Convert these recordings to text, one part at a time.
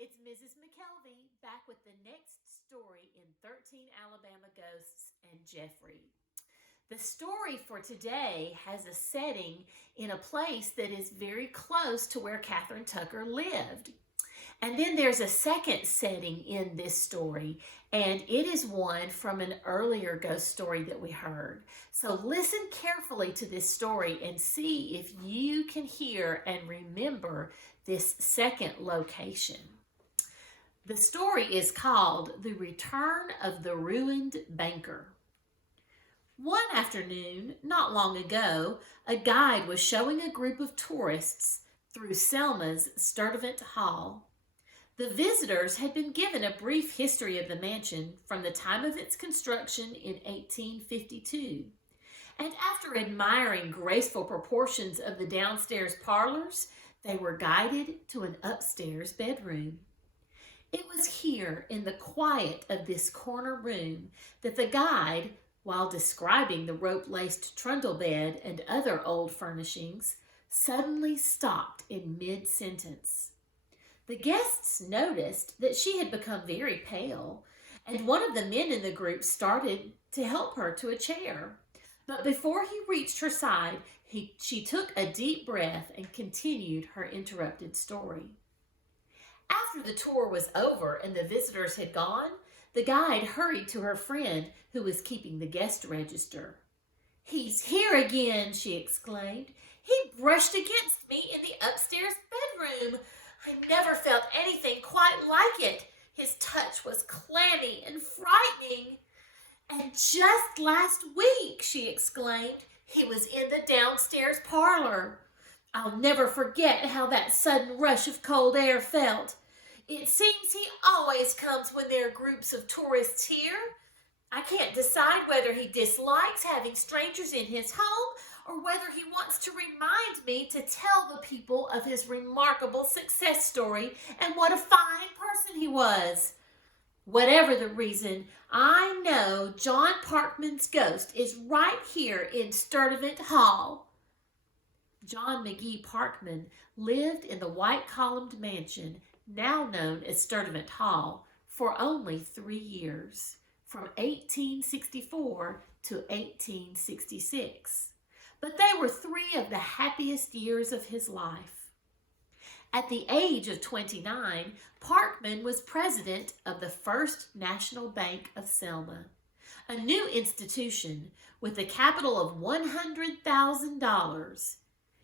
it's Mrs. McKelvy back with the next story in 13 Alabama Ghosts and Jeffrey. The story for today has a setting in a place that is very close to where Catherine Tucker lived. And then there's a second setting in this story, and it is one from an earlier ghost story that we heard. So listen carefully to this story and see if you can hear and remember this second location. The story is called The Return of the Ruined Banker. One afternoon, not long ago, a guide was showing a group of tourists through Selma's Sturdivant Hall. The visitors had been given a brief history of the mansion from the time of its construction in 1852. And after admiring graceful proportions of the downstairs parlors, they were guided to an upstairs bedroom. It was here, in the quiet of this corner room, that the guide, while describing the rope-laced trundle bed and other old furnishings, suddenly stopped in mid-sentence. The guests noticed that she had become very pale, and one of the men in the group started to help her to a chair. But before he reached her side, she took a deep breath and continued her interrupted story. After the tour was over and the visitors had gone, the guide hurried to her friend who was keeping the guest register. "He's here again," she exclaimed. "He brushed against me in the upstairs bedroom. I never felt anything quite like it. His touch was clammy and frightening. And just last week," she exclaimed, "he was in the downstairs parlor. I'll never forget how that sudden rush of cold air felt. It seems he always comes when there are groups of tourists here. I can't decide whether he dislikes having strangers in his home or whether he wants to remind me to tell the people of his remarkable success story and what a fine person he was. Whatever the reason, I know John Parkman's ghost is right here in Sturdivant Hall." John McGee Parkman lived in the white-columned mansion, now known as Sturdivant Hall, for only 3 years, from 1864 to 1866. But they were 3 of the happiest years of his life. At the age of 29, Parkman was president of the First National Bank of Selma, a new institution with a capital of $100,000.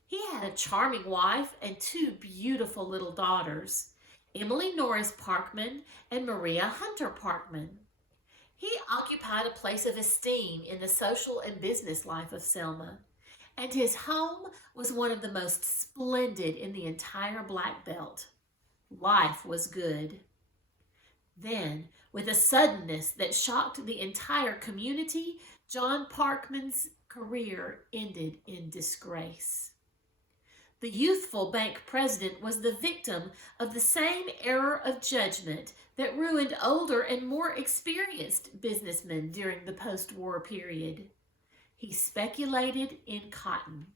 He had a charming wife and 2 beautiful little daughters, Emily Norris Parkman and Maria Hunter Parkman. He occupied a place of esteem in the social and business life of Selma, and his home was one of the most splendid in the entire Black Belt. Life was good. Then, with a suddenness that shocked the entire community, John Parkman's career ended in disgrace. The youthful bank president was the victim of the same error of judgment that ruined older and more experienced businessmen during the post-war period. He speculated in cotton.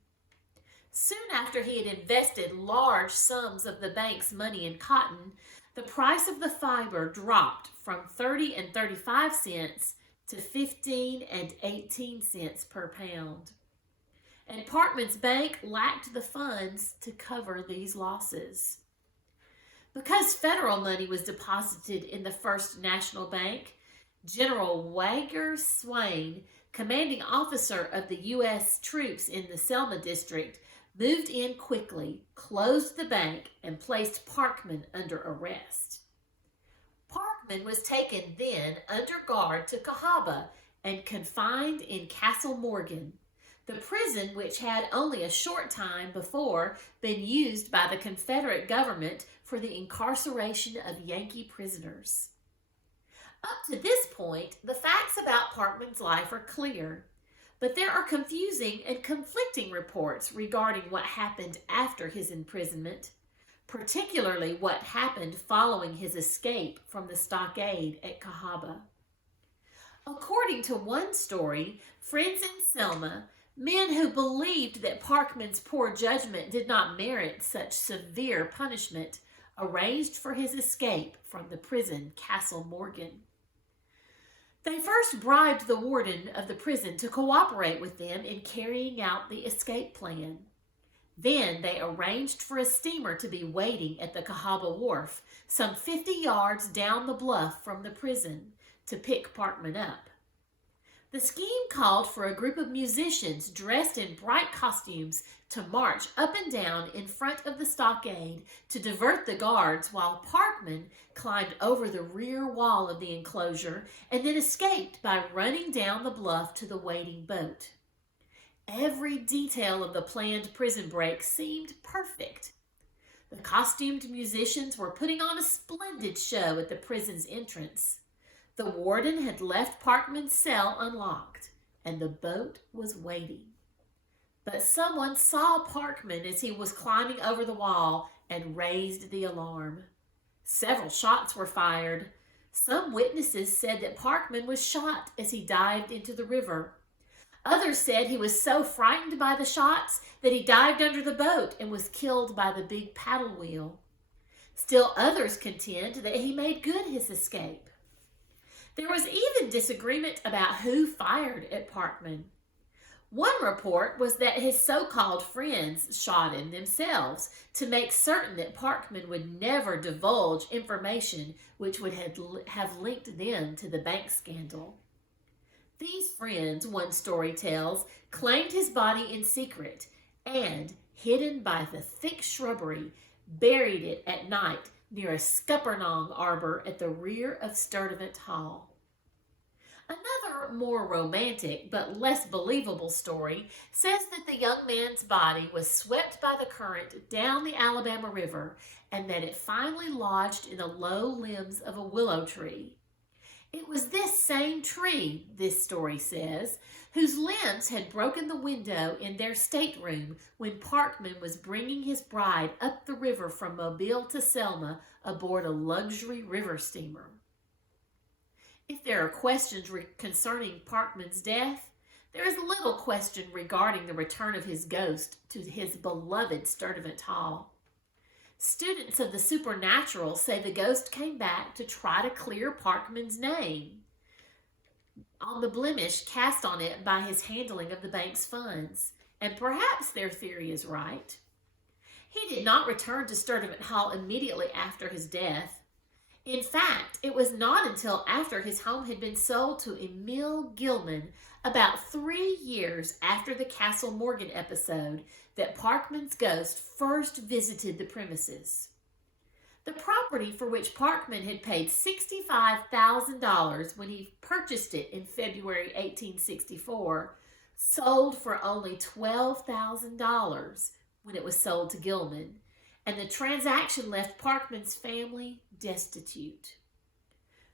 Soon after he had invested large sums of the bank's money in cotton, the price of the fiber dropped from 30 and 35 cents to 15 and 18 cents per pound. And Parkman's bank lacked the funds to cover these losses. Because federal money was deposited in the First National Bank, General Wagner Swain, commanding officer of the U.S. troops in the Selma district, moved in quickly, closed the bank, and placed Parkman under arrest. Parkman was taken then under guard to Cahaba and confined in Castle Morgan, the prison which had only a short time before been used by the Confederate government for the incarceration of Yankee prisoners. Up to this point, the facts about Parkman's life are clear, but there are confusing and conflicting reports regarding what happened after his imprisonment, particularly what happened following his escape from the stockade at Cahaba. According to one story, friends in Selma, men who believed that Parkman's poor judgment did not merit such severe punishment, arranged for his escape from the prison Castle Morgan. They first bribed the warden of the prison to cooperate with them in carrying out the escape plan. Then they arranged for a steamer to be waiting at the Cahaba Wharf, some 50 yards down the bluff from the prison, to pick Parkman up. The scheme called for a group of musicians dressed in bright costumes to march up and down in front of the stockade to divert the guards, while Parkman climbed over the rear wall of the enclosure and then escaped by running down the bluff to the waiting boat. Every detail of the planned prison break seemed perfect. The costumed musicians were putting on a splendid show at the prison's entrance. The warden had left Parkman's cell unlocked, and the boat was waiting. But someone saw Parkman as he was climbing over the wall and raised the alarm. Several shots were fired. Some witnesses said that Parkman was shot as he dived into the river. Others said he was so frightened by the shots that he dived under the boat and was killed by the big paddle wheel. Still others contend that he made good his escape. There was even disagreement about who fired at Parkman. One report was that his so-called friends shot him themselves to make certain that Parkman would never divulge information which would have linked them to the bank scandal. These friends, one story tells, claimed his body in secret and, hidden by the thick shrubbery, buried it at night near a scuppernong arbor at the rear of Sturdivant Hall. Another more romantic but less believable story says that the young man's body was swept by the current down the Alabama River and that it finally lodged in the low limbs of a willow tree. It was this same tree, this story says, whose limbs had broken the window in their stateroom when Parkman was bringing his bride up the river from Mobile to Selma aboard a luxury river steamer. If there are questions concerning Parkman's death, there is little question regarding the return of his ghost to his beloved Sturdivant Hall. Students of the supernatural say the ghost came back to try to clear Parkman's name on the blemish cast on it by his handling of the bank's funds, and perhaps their theory is right. He did not return to Sturdivant Hall immediately after his death. In fact, it was not until after his home had been sold to Emil Gilman, about 3 years after the Castle Morgan episode, that Parkman's ghost first visited the premises. The property, for which Parkman had paid $65,000 when he purchased it in February 1864, sold for only $12,000 when it was sold to Gilman, and the transaction left Parkman's family destitute.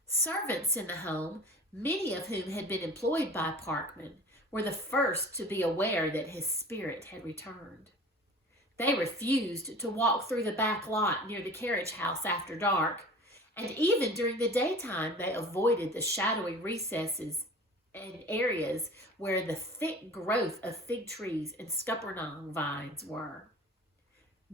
Servants in the home, many of whom had been employed by Parkman, were the first to be aware that his spirit had returned. They refused to walk through the back lot near the carriage house after dark, and even during the daytime they avoided the shadowy recesses and areas where the thick growth of fig trees and scuppernong vines were.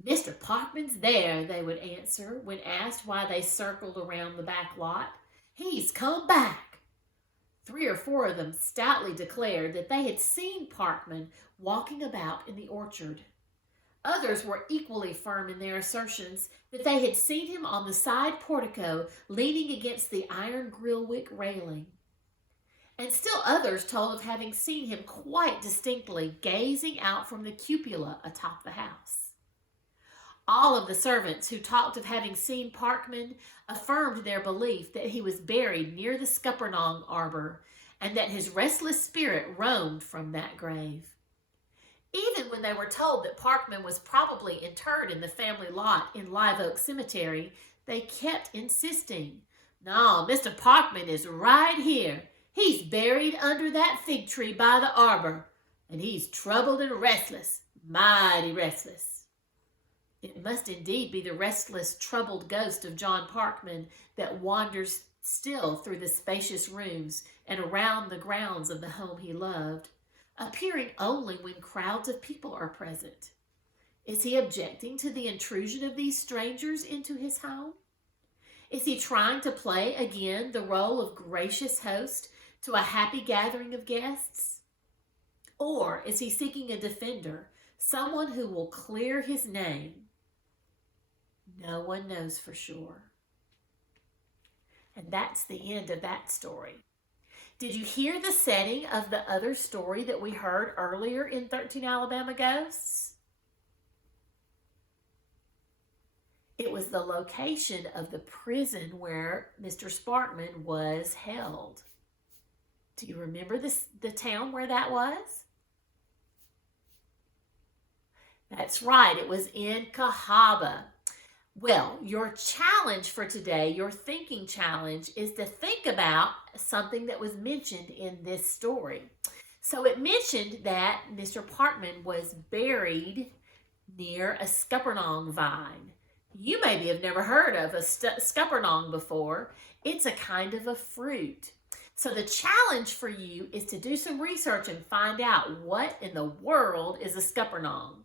"Mr. Parkman's there," they would answer when asked why they circled around the back lot. "He's come back." 3 or 4 of them stoutly declared that they had seen Parkman walking about in the orchard. Others were equally firm in their assertions that they had seen him on the side portico leaning against the iron grillwick railing. And still others told of having seen him quite distinctly gazing out from the cupola atop the house. All of the servants who talked of having seen Parkman affirmed their belief that he was buried near the Scuppernong arbor and that his restless spirit roamed from that grave. Even when they were told that Parkman was probably interred in the family lot in Live Oak Cemetery, they kept insisting, "No, Mr. Parkman is right here. He's buried under that fig tree by the arbor, and he's troubled and restless, mighty restless." It must indeed be the restless, troubled ghost of John Parkman that wanders still through the spacious rooms and around the grounds of the home he loved, appearing only when crowds of people are present. Is he objecting to the intrusion of these strangers into his home? Is he trying to play again the role of gracious host to a happy gathering of guests? Or is he seeking a defender, someone who will clear his name? No one knows for sure. And that's the end of that story. Did you hear the setting of the other story that we heard earlier in 13 Alabama Ghosts? It was the location of the prison where Mr. Sparkman was held. Do you remember the town where that was? That's right, it was in Cahaba. Well, your challenge for today, your thinking challenge, is to think about something that was mentioned in this story. So it mentioned that Mr. Parkman was buried near a scuppernong vine. You maybe have never heard of a scuppernong before. It's a kind of a fruit. So the challenge for you is to do some research and find out what in the world is a scuppernong.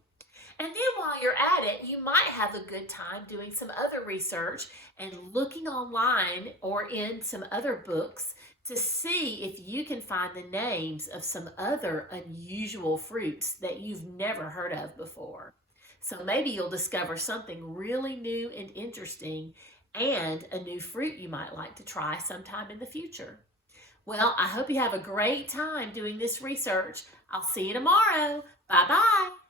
And then while you're at it, you might have a good time doing some other research and looking online or in some other books to see if you can find the names of some other unusual fruits that you've never heard of before. So maybe you'll discover something really new and interesting and a new fruit you might like to try sometime in the future. Well, I hope you have a great time doing this research. I'll see you tomorrow. Bye-bye.